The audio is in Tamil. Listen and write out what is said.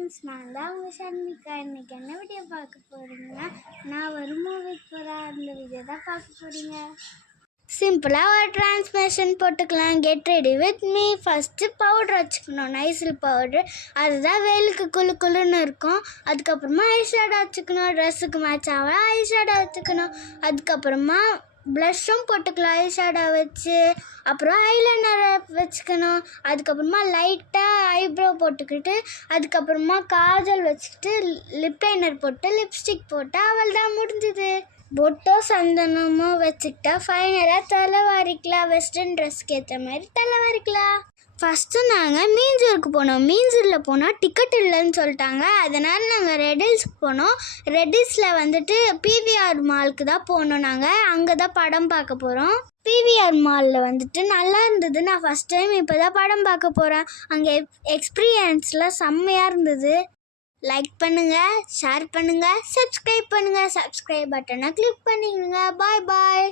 ஃப்ரெண்ட்ஸ், நான் தான் உங்கள் ஷர்மிகா. இன்றைக்கி என்ன வீடியோ பார்க்க போகிறீங்கன்னா, நான் ஒரு மூவிக்கு போகிறேன். அந்த வீடியோ தான் பார்க்க போகிறீங்க. சிம்பிளாக ஒரு டிரான்ஸ்மிஷன் போட்டுக்கலாம். Get ready with me. First powder வச்சுக்கணும், நைசில் பவுட்ரு. அதுதான் வெயிலுக்கு குழு குழுன்னு இருக்கும். அதுக்கப்புறமா ஐஷேடோ வச்சுக்கணும், ட்ரெஸ்ஸுக்கு மேட்ச் ஆக ஐஷேடோ வச்சுக்கணும். அதுக்கப்புறமா ப்ளஷ்ஷும் போட்டுக்கலாம் ஐஷேடோ வச்சு. அப்புறம் ஐலைனர் வச்சுக்கணும். அதுக்கப்புறமா லைட்டாக ஐப்ரோ போட்டுக்கிட்டு அதுக்கப்புறமா காஜல் வச்சுக்கிட்டு லிப் லைனர் போட்டு லிப்ஸ்டிக் போட்டு அவள் தான் முடிஞ்சுது. பொட்டோ சந்தனமோ வச்சுக்கிட்டா ஃபைனலாக தலை வாரிக்கலாம். வெஸ்டர்ன் ட்ரெஸ்க்கு ஏற்ற மாதிரி தலை வாரிக்கலாம். ஃபஸ்ட்டு நாங்கள் மீஞ்சூருக்கு போனோம். மீஞ்சூரில் போனால் டிக்கெட் இல்லைன்னு சொல்லிட்டாங்க. அதனால் நாங்கள் ரெடில்ஸ்க்கு போனோம். ரெடில்ஸில் வந்துட்டு பிவிஆர் மாலுக்கு தான் போனோம். நாங்கள் அங்கே தான் படம் பார்க்க போகிறோம். பிவிஆர் மாலில் வந்துட்டு நல்லா இருந்தது. நான் ஃபஸ்ட் டைம் இப்போ தான் படம் பார்க்க போகிறேன். அங்கே எக்ஸ்பீரியன்ஸ்லாம் செம்மையாக இருந்தது. லைக் பண்ணுங்கள், ஷேர் பண்ணுங்கள், சப்ஸ்கிரைப் பண்ணுங்கள். சப்ஸ்கிரைப் பட்டனை கிளிக் பண்ணிக்கோங்க. பாய் பாய்.